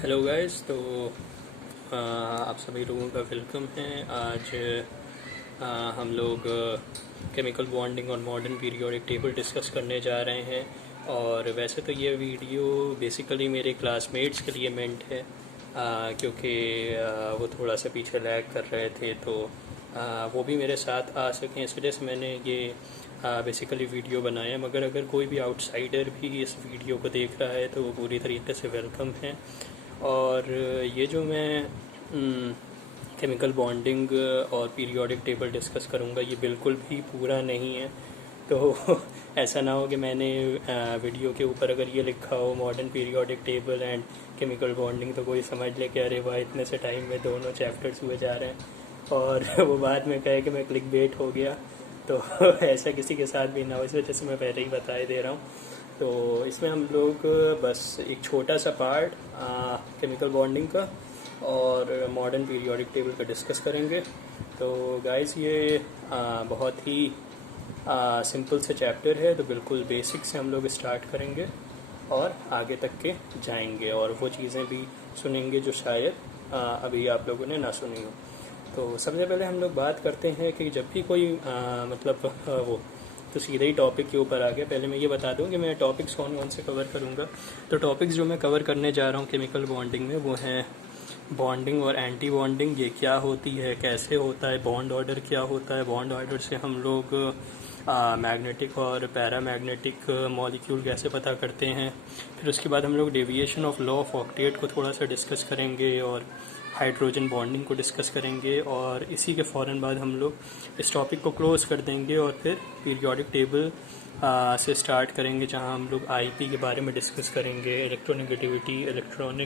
Hello guys. तो आप सभी लोगों का वेलकम है। आज हम लोग केमिकल बॉन्डिंग और मॉडर्न पीरियोडिक टेबल डिस्कस करने जा रहे हैं। और वैसे तो ये वीडियो बेसिकली मेरे क्लासमेट्स के लिए मेंट है, क्योंकि वो थोड़ा सा पीछे लैग कर रहे थे, तो वो भी मेरे साथ आ सकें, इस वजह से मैंने ये बेसिकली वीडियो बनाया। मगर अगर कोई भी आउटसाइडर भी इस वीडियो को देख रहा है तो वो पूरी तरीके से वेलकम है। और ये जो मैं केमिकल बॉन्डिंग और पीरियोडिक टेबल डिस्कस करूँगा, ये बिल्कुल भी पूरा नहीं है। तो ऐसा ना हो कि मैंने वीडियो के ऊपर अगर ये लिखा हो modern periodic table and chemical bonding, तो कोई समझ ले कि अरे वाह, इतने से टाइम में दोनों चैप्टर्स हुए जा रहे हैं और वो बाद में कहे कि मैं क्लिक बेट हो गया। तो ऐसा किसी के साथ भी ना हो, इस वजह से मैं पहले ही बता ही दे रहा हूँ। तो इसमें हम लोग बस एक छोटा सा पार्ट केमिकल बॉन्डिंग का और मॉडर्न पीरियोडिक टेबल का डिस्कस करेंगे। तो गाइस, ये बहुत ही सिंपल से चैप्टर है, तो बिल्कुल बेसिक से हम लोग स्टार्ट करेंगे और आगे तक के जाएंगे और वो चीज़ें भी सुनेंगे जो शायद अभी आप लोगों ने ना सुनी हो। तो सबसे पहले हम लोग बात करते हैं कि जब भी कोई वो तो सीधे ही टॉपिक के ऊपर आ गया। पहले मैं ये बता दूं कि मैं टॉपिक्स कौन कौन से कवर करूंगा। तो टॉपिक्स जो मैं कवर करने जा रहा हूँ केमिकल बॉन्डिंग में, वो हैं बॉन्डिंग और एंटी बॉन्डिंग, ये क्या होती है, कैसे होता है, बॉन्ड ऑर्डर क्या होता है, बॉन्ड ऑर्डर से हम लोग मैग्नेटिक और पैरामैग्नेटिक मॉलिक्यूल कैसे पता करते हैं। फिर उसके बाद हम लोग deviation of law of octet को थोड़ा सा डिस्कस करेंगे और हाइड्रोजन बॉन्डिंग को डिस्कस करेंगे। और इसी के फ़ौरन बाद हम लोग इस टॉपिक को क्लोज कर देंगे और फिर पीरियोडिक टेबल से स्टार्ट करेंगे, जहां हम लोग आईपी के बारे में डिस्कस करेंगे, इलेक्ट्रोनेगेटिविटी, इलेक्ट्रॉन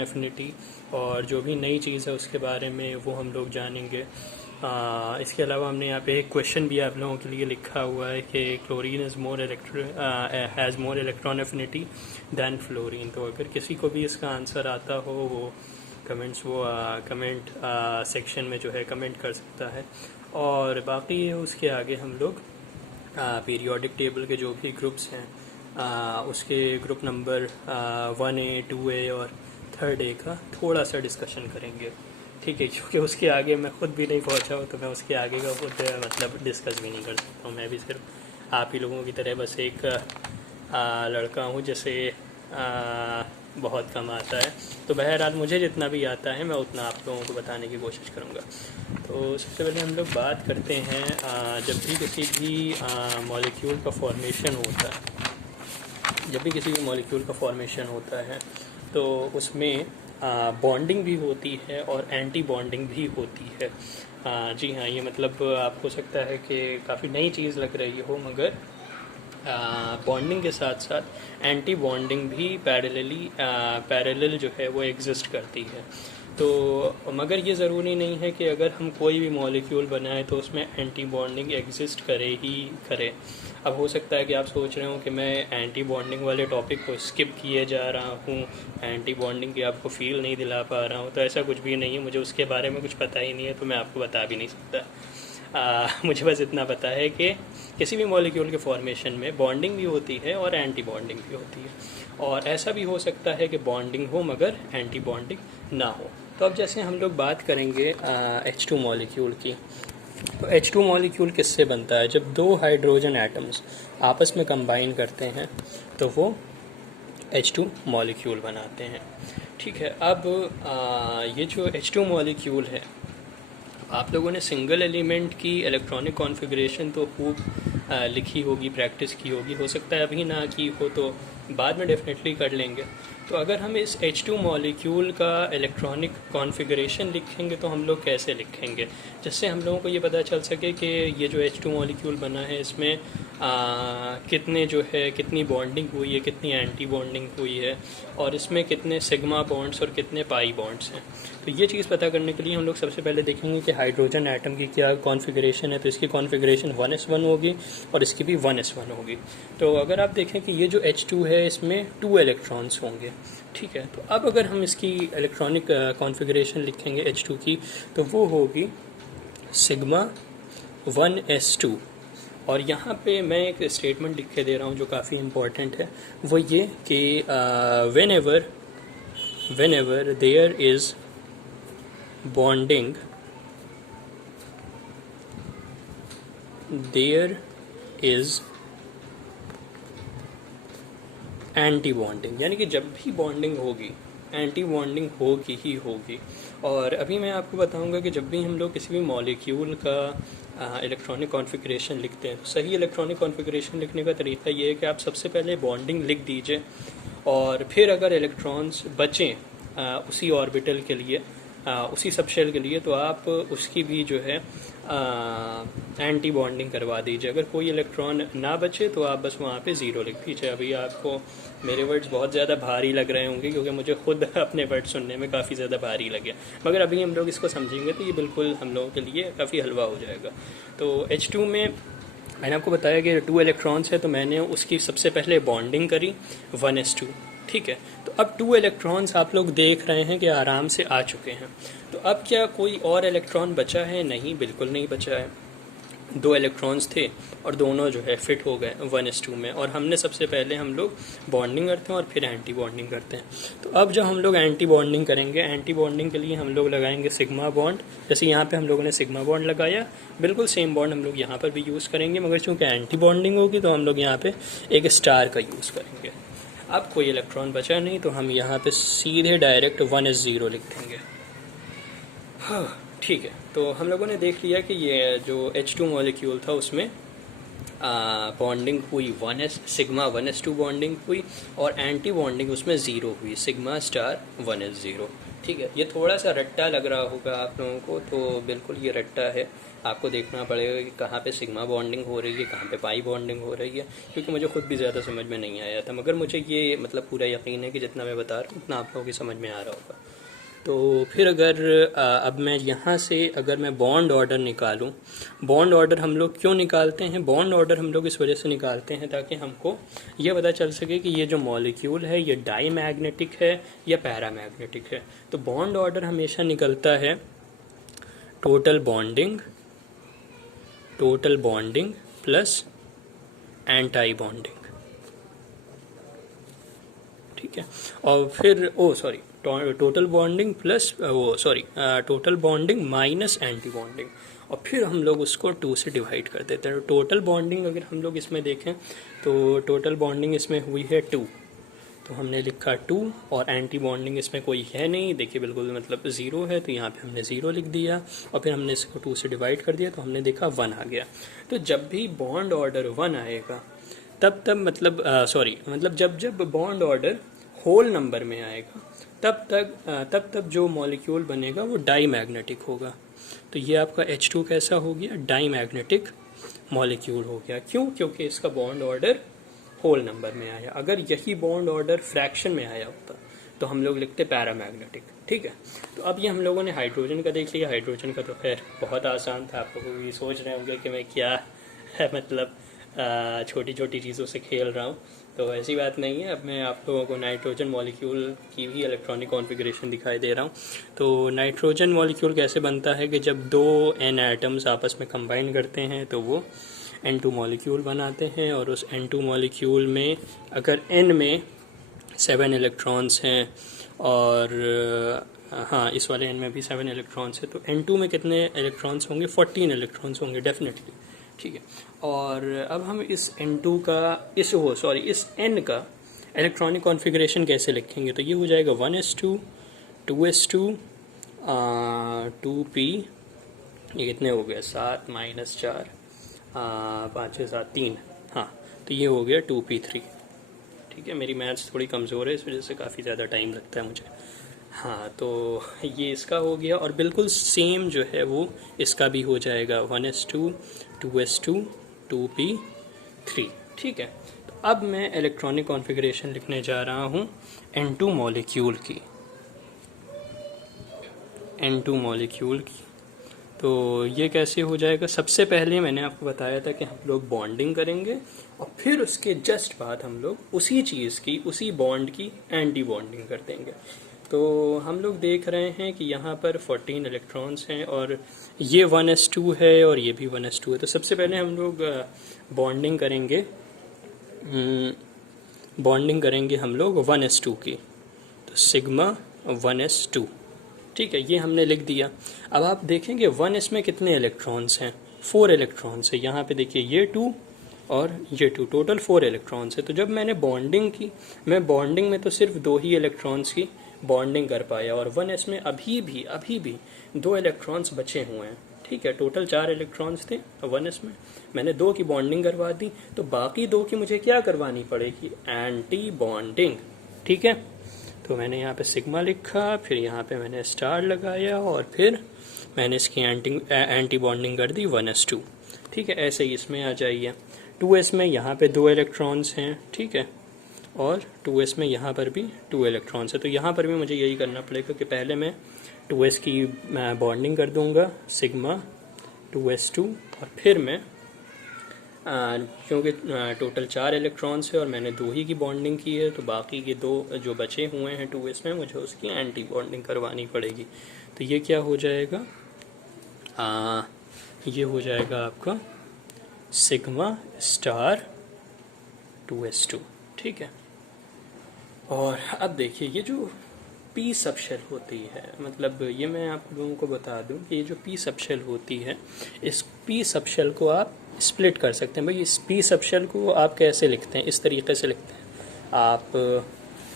एफिनिटी और जो भी नई चीज़ है उसके बारे में वो हम लोग जानेंगे। इसके अलावा हमने यहाँ पे एक क्वेश्चन भी आप लोगों के लिए लिखा हुआ है कि chlorine has more electron affinity than fluorine. तो अगर किसी को भी इसका आंसर आता हो, वो कमेंट सेक्शन में जो है कमेंट कर सकता है। और बाकी उसके आगे हम लोग पीरियोडिक टेबल के जो भी ग्रुप्स हैं उसके ग्रुप नंबर 1A, 2A और 3A का थोड़ा सा डिस्कशन करेंगे। ठीक है, क्योंकि उसके आगे मैं खुद भी नहीं पहुंचा हूँ, तो मैं उसके आगे का खुद डिस्कस भी नहीं कर सकता हूँ। मैं भी सिर्फ आप ही लोगों की तरह बस एक लड़का हूँ जिसे बहुत कम आता है। तो बहरहाल मुझे जितना भी आता है मैं उतना आप लोगों को बताने की कोशिश करूँगा। तो सबसे पहले हम लोग बात करते हैं जब भी किसी भी मॉलिक्यूल का फॉर्मेशन होता है, जब भी किसी भी मॉलिक्यूल का फॉर्मेशन होता है तो उसमें बॉन्डिंग भी होती है और एंटी बॉन्डिंग भी होती है। जी हाँ, ये मतलब आपको सकता है कि काफ़ी नई चीज़ लग रही हो, मगर बॉन्डिंग के साथ साथ एंटी बॉन्डिंग भी पैरेलल जो है वो एग्जिस्ट करती है। तो मगर ये ज़रूरी नहीं है कि अगर हम कोई भी मॉलिक्यूल बनाएं तो उसमें एंटी बॉन्डिंग एग्जिस्ट करे ही करे। अब हो सकता है कि आप सोच रहे हो कि मैं एंटी बॉन्डिंग वाले टॉपिक को स्किप किए जा रहा हूँ, एंटी बॉन्डिंग की आपको फील नहीं दिला पा रहा हूँ। तो ऐसा कुछ भी नहीं है, मुझे उसके बारे में कुछ पता ही नहीं है, तो मैं आपको बता भी नहीं सकता। मुझे बस इतना पता है कि किसी भी मॉलिक्यूल के फॉर्मेशन में बॉन्डिंग भी होती है और एंटी बॉन्डिंग भी होती है, और ऐसा भी हो सकता है कि बॉन्डिंग हो मगर एंटी बॉन्डिंग ना हो। तो अब जैसे हम लोग बात करेंगे H2 मॉलिक्यूल की, तो H2 मॉलिक्यूल किससे बनता है? जब दो हाइड्रोजन एटम्स आपस में कंबाइन करते हैं तो वो H2 मॉलिक्यूल बनाते हैं। ठीक है, अब ये जो H2 मॉलिक्यूल है, आप लोगों ने सिंगल एलिमेंट की इलेक्ट्रॉनिक कॉन्फ़िगरेशन तो खूब लिखी होगी, प्रैक्टिस की होगी। हो सकता है अभी ना की हो तो बाद में डेफिनेटली कर लेंगे। तो अगर हम इस H2 मॉलिक्यूल का इलेक्ट्रॉनिक कॉन्फ़िगरेशन लिखेंगे तो हम लोग कैसे लिखेंगे, जिससे हम लोगों को ये पता चल सके कि ये जो H2 मॉलिक्यूल बना है इसमें कितनी बॉन्डिंग हुई है, कितनी एंटी बॉन्डिंग हुई है, और इसमें कितने सिग्मा बॉन्ड्स और कितने पाई बॉन्ड्स हैं। तो ये चीज़ पता करने के लिए हम लोग सबसे पहले देखेंगे कि हाइड्रोजन एटम की क्या कॉन्फ़िगरेशन है। तो इसकी कॉन्फ़िगरेशन 1s1 होगी और इसकी भी 1s1 होगी। तो अगर आप देखें कि ये जो H2 है इसमें 2 इलेक्ट्रॉन्स होंगे। ठीक है, तो अब अगर हम इसकी इलेक्ट्रॉनिक कॉन्फ़िगरेशन लिखेंगे H2 की, तो वो होगी सिग्मा 1s2। और यहाँ पे मैं एक स्टेटमेंट लिख के दे रहा हूँ जो काफ़ी इम्पोर्टेंट है, वो ये कि when ever whenever there is bonding, there is anti bonding, यानी कि जब भी बॉन्डिंग होगी एंटी बॉन्डिंग होगी ही होगी। और अभी मैं आपको बताऊंगा कि जब भी हम लोग किसी भी मॉलिक्यूल का इलेक्ट्रॉनिक कॉन्फ़िगरेशन लिखते हैं, तो सही इलेक्ट्रॉनिक कॉन्फ़िगरेशन लिखने का तरीका ये है कि आप सबसे पहले बॉन्डिंग लिख दीजिए, और फिर अगर इलेक्ट्रॉन्स बचें उसी ऑर्बिटल के लिए, उसी सबशेल के लिए, तो आप उसकी भी जो है एंटी बॉन्डिंग करवा दीजिए। अगर कोई इलेक्ट्रॉन ना बचे तो आप बस वहाँ पे ज़ीरो लिख दीजिए। अभी आपको मेरे वर्ड्स बहुत ज़्यादा भारी लग रहे होंगे, क्योंकि मुझे खुद अपने वर्ड सुनने में काफ़ी ज़्यादा भारी लगे, मगर अभी हम लोग इसको समझेंगे तो ये बिल्कुल हम लोगों के लिए काफ़ी हलवा हो जाएगा। तो H2 में मैंने आपको बताया कि 2 इलेक्ट्रॉन्स है, तो मैंने उसकी सबसे पहले बॉन्डिंग करी 1s2, ठीक है। तो अब 2 इलेक्ट्रॉन्स आप लोग देख रहे हैं कि आराम से आ चुके हैं। तो अब क्या कोई और इलेक्ट्रॉन बचा है? नहीं, बिल्कुल नहीं बचा है। 2 इलेक्ट्रॉन्स थे और दोनों जो है फिट हो गए 1s2 में, और हमने सबसे पहले हम लोग बॉन्डिंग करते हैं और फिर एंटी बॉन्डिंग करते हैं। तो अब जब हम लोग एंटी बॉन्डिंग करेंगे, एंटी बॉन्डिंग के लिए हम लोग लगाएंगे सिग्मा बॉन्ड। जैसे यहाँ पे हम लोगों ने सिग्मा बॉन्ड लगाया, बिल्कुल सेम बॉन्ड हम लोग यहाँ पर भी यूज़ करेंगे, मगर चूँकि एंटी बॉन्डिंग होगी तो हम लोग यहाँ पे एक स्टार का यूज़ करेंगे। अब कोई इलेक्ट्रॉन बचा नहीं, तो हम यहाँ पे सीधे डायरेक्ट 1s0 लिख देंगे। हाँ, ठीक है। तो हम लोगों ने देख लिया कि ये जो H2 मॉलिक्यूल था उसमें बॉन्डिंग हुई 1s, सिग्मा 1s2 बॉन्डिंग हुई, और एंटी बॉन्डिंग उसमें 0 हुई, सिग्मा स्टार 1s0, ठीक है। ये थोड़ा सा रट्टा लग रहा होगा आप लोगों को, तो बिल्कुल ये रट्टा है। आपको देखना पड़ेगा कि कहाँ पे सिग्मा बॉन्डिंग हो रही है, कहाँ पे पाई बॉन्डिंग हो रही है, क्योंकि मुझे खुद भी ज़्यादा समझ में नहीं आया था, मगर मुझे ये मतलब पूरा यकीन है कि जितना मैं बता रहा हूँ उतना आप लोगों की समझ में आ रहा होगा। तो फिर अगर अब मैं यहाँ से अगर मैं बॉन्ड ऑर्डर निकालूँ, बॉन्ड ऑर्डर हम लोग क्यों निकालते हैं? बॉन्ड ऑर्डर हम लोग इस वजह से निकालते हैं ताकि हमको ये पता चल सके कि ये जो मॉलिक्यूल है ये डाई मैग्नेटिक है या पैरामैग्नेटिक है। तो बॉन्ड ऑर्डर हमेशा निकलता है total bonding plus anti bonding, ठीक है। और फिर total bonding plus total bonding minus anti bonding, और फिर हम लोग उसको 2 से डिवाइड कर देते हैं। टोटल बॉन्डिंग अगर हम लोग इसमें देखें तो टोटल बॉन्डिंग इसमें हुई है 2, तो हमने लिखा 2, और एंटी बॉन्डिंग इसमें कोई है नहीं, देखिए बिल्कुल मतलब 0 है, तो यहाँ पे हमने 0 लिख दिया, और फिर हमने इसको 2 से डिवाइड कर दिया, तो हमने देखा 1 आ गया। तो जब भी बॉन्ड ऑर्डर 1 आएगा तब जब बॉन्ड ऑर्डर होल नंबर में आएगा तब जो मॉलिक्यूल बनेगा वो डाई मैग्नेटिक होगा। तो ये आपका H2 कैसा हो गया? डाई मैग्नेटिक मॉलिक्यूल हो गया। क्यों? क्योंकि इसका बॉन्ड ऑर्डर होल नंबर में आया। अगर यही बॉन्ड ऑर्डर फ्रैक्शन में आया होता तो हम लोग लिखते पैरामैग्नेटिक, ठीक है। तो अब ये हम लोगों ने हाइड्रोजन का देख लिया। हाइड्रोजन का तो खैर बहुत आसान था, आप लोग भी सोच रहे होंगे कि मैं क्या है मतलब छोटी छोटी चीज़ों से खेल रहा हूँ, तो ऐसी बात नहीं है। अब मैं आप लोगों को नाइट्रोजन मॉलिक्यूल की भी इलेक्ट्रॉनिक कॉन्फ़िगरेशन दिखाई दे रहा हूँ। तो नाइट्रोजन मॉलिक्यूल कैसे बनता है कि जब 2 N एटम्स आपस में कंबाइन करते हैं तो वो N2 मॉलिक्यूल बनाते हैं, और उस N2 मॉलिक्यूल में अगर N में 7 इलेक्ट्रॉन्स हैं, और हाँ इस वाले N में भी 7 इलेक्ट्रॉन्स है, तो N2 में कितने इलेक्ट्रॉन्स होंगे? 14 इलेक्ट्रॉन्स होंगे डेफिनेटली, ठीक है। और अब हम इस N2 का इस N का इलेक्ट्रॉनिक कॉन्फ़िगरेशन कैसे लिखेंगे? तो ये हो जाएगा 1s2 2s2 2p, ये कितने हो गए? 7 - 4 5 6 7 3, हाँ, तो ये हो गया 2p3, ठीक है। मेरी मैथ्स थोड़ी कमज़ोर है, इस वजह से काफ़ी ज़्यादा टाइम लगता है मुझे। हाँ, तो ये इसका हो गया, और बिल्कुल सेम जो है वो इसका भी हो जाएगा 1s2 2s2 2p3, ठीक है। तो अब मैं इलेक्ट्रॉनिक कॉन्फ़िगरेशन लिखने जा रहा हूँ N2 मॉलिक्यूल की, तो ये कैसे हो जाएगा? सबसे पहले मैंने आपको बताया था कि हम लोग बॉन्डिंग करेंगे, और फिर उसके जस्ट बाद हम लोग उसी चीज़ की, उसी बॉन्ड की एंटी बॉन्डिंग कर देंगे। तो हम लोग देख रहे हैं कि यहाँ पर 14 इलेक्ट्रॉन्स हैं, और ये 1s2 है और ये भी 1s2 है। तो सबसे पहले हम लोग बॉन्डिंग करेंगे हम लोग 1s2 की। तो सिग्मा 1s2। ठीक है, ये हमने लिख दिया। अब आप देखेंगे 1s में कितने इलेक्ट्रॉन्स हैं, 4 इलेक्ट्रॉन्स है। यहाँ पे देखिए ये 2 और ये 2, टोटल 4 इलेक्ट्रॉन्स है। तो जब मैंने बॉन्डिंग की, मैं बॉन्डिंग में तो सिर्फ 2 ही इलेक्ट्रॉन्स की बॉन्डिंग कर पाया, और 1s में अभी भी 2 इलेक्ट्रॉन्स बचे हुए हैं। ठीक है, टोटल 4 इलेक्ट्रॉन्स थे 1s में, मैंने 2 की बॉन्डिंग करवा दी, तो बाकी 2 की मुझे क्या करवानी पड़ेगी, एंटी बॉन्डिंग। ठीक है, तो मैंने यहाँ पे सिग्मा लिखा, फिर यहाँ पे मैंने स्टार लगाया, और फिर मैंने इसकी एंटी बॉन्डिंग कर दी 1s2। ठीक है, ऐसे ही इसमें आ जाइए। 2s में यहाँ पे 2 इलेक्ट्रॉन्स हैं। ठीक है, और 2s में यहाँ पर भी 2 इलेक्ट्रॉन्स है। तो यहाँ पर भी मुझे यही करना पड़ेगा कि पहले मैं 2s की बॉन्डिंग कर दूंगा सिग्मा 2s2, और फिर मैं क्योंकि टोटल 4 इलेक्ट्रॉन्स है और मैंने 2 ही की बॉन्डिंग की है, तो बाकी के 2 जो बचे हुए हैं 2s में, मुझे उसकी एंटी बॉन्डिंग करवानी पड़ेगी। तो ये क्या हो जाएगा, ये हो जाएगा आपका सिग्मा स्टार 2s2। ठीक है, और अब देखिए ये जो पी सबशेल होती है, मतलब ये मैं आप लोगों को बता दूं कि ये जो पी सबशेल होती है, इस पी सबशेल को आप स्प्लिट कर सकते हैं। भाई इस पी सबशेल को आप कैसे लिखते हैं, इस तरीके से लिखते हैं, आप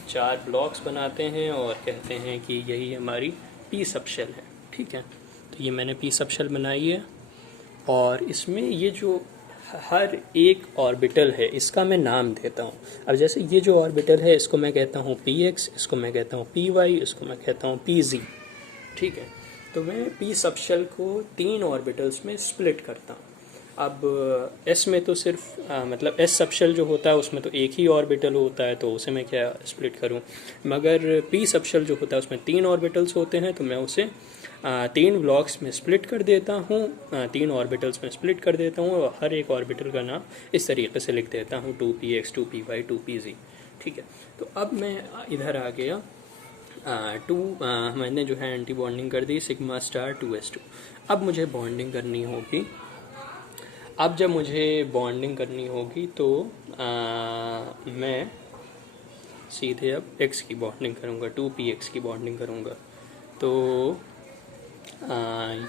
4 ब्लॉक्स बनाते हैं और कहते हैं कि यही हमारी पी सबशेल है। ठीक है, तो ये मैंने पी सबशेल बनाई है, और इसमें ये जो हर एक ऑर्बिटल है इसका मैं नाम देता हूँ। अब जैसे ये जो ऑर्बिटल है इसको मैं कहता हूँ px, इसको मैं कहता हूँ py, इसको मैं कहता हूँ pz। ठीक है, तो मैं p सबशेल को 3 ऑर्बिटल्स में स्प्लिट करता हूँ। अब s में तो सिर्फ मतलब s सबशेल जो होता है उसमें तो एक ही ऑर्बिटल होता है, तो उसे मैं क्या स्प्लिट करूँ, मगर p सबशेल जो होता है उसमें 3 ऑर्बिटल्स होते हैं, तो मैं उसे 3 ब्लॉक्स में स्प्लिट कर देता हूँ, 3 ऑर्बिटल्स में स्प्लिट कर देता हूँ, और हर एक ऑर्बिटल का नाम इस तरीके से लिख देता हूँ 2px 2py 2pz। ठीक है, तो अब मैं इधर आ गया, मैंने जो है एंटी बॉन्डिंग कर दी सिग्मा स्टार 2s2। अब मुझे बॉन्डिंग करनी होगी, अब जब मुझे बॉन्डिंग करनी होगी तो मैं सीधे अब x की बॉन्डिंग करूँगा, 2px की बॉन्डिंग करूँगा। तो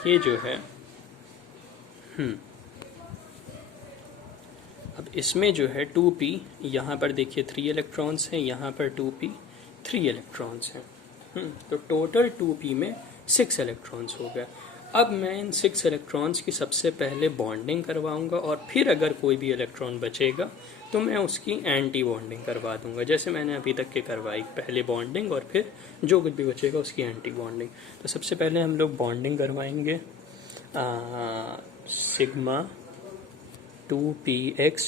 ये जो है अब इसमें जो है 2p, यहाँ पर देखिए 3 इलेक्ट्रॉन्स हैं, यहाँ पर 2p 3 इलेक्ट्रॉन्स हैं। तो टोटल 2p में 6 इलेक्ट्रॉन्स हो गए। अब मैं इन 6 इलेक्ट्रॉन्स की सबसे पहले बॉन्डिंग करवाऊंगा, और फिर अगर कोई भी इलेक्ट्रॉन बचेगा तो मैं उसकी एंटी बॉन्डिंग करवा दूंगा, जैसे मैंने अभी तक के करवाई, पहले बॉन्डिंग और फिर जो कुछ भी बचेगा उसकी एंटी बॉन्डिंग। तो सबसे पहले हम लोग बॉन्डिंग करवाएंगे सिग्मा 2px